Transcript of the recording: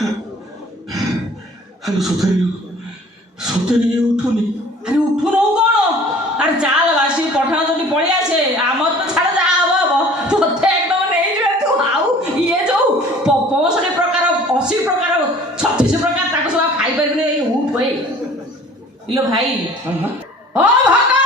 hello सोतेरी सोतेरी उठुनी अरे उठू no कौन अरे चाल बासी पठान तो पड़ी आसे आमर तो छाड़ जा अब तोते एकदम नहीं जो तू आउ ये जो 65 प्रकार 80 प्रकार 36 प्रकार ताको सब खाई परबे उठ भाई इलो भाई ओ भका